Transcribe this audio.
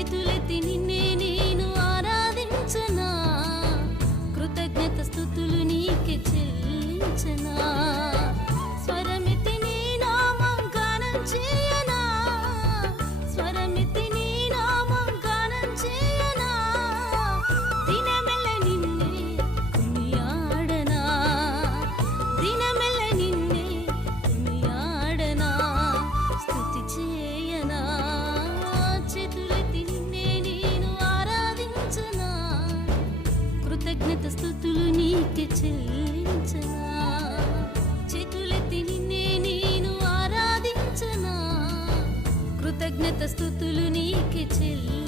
చేతులెత్తి నిన్నే నేను ఆరాధించనా, కృతజ్ఞత స్తుతులు నీకే చెల్లించనా. స్వరమెత్తి నీ నామం గానం చేయనా, స్వరమెత్తి నీ నామం గానం చేయనా. దినమెల్ల నిన్నే కొనియాడనా, దినమెల్ల నిన్నే కొనియాడనా, స్తుతి చేయనా. చేతులెత్తి నిన్నే నేను ఆరాధించనా, కృతజ్ఞత స్తుతులు నీకే చెల్లించనా. చేతులెత్తి నిన్నే నేను ఆరాధించనా, కృతజ్ఞత స్తుతులు నీకే చెల్లించనా.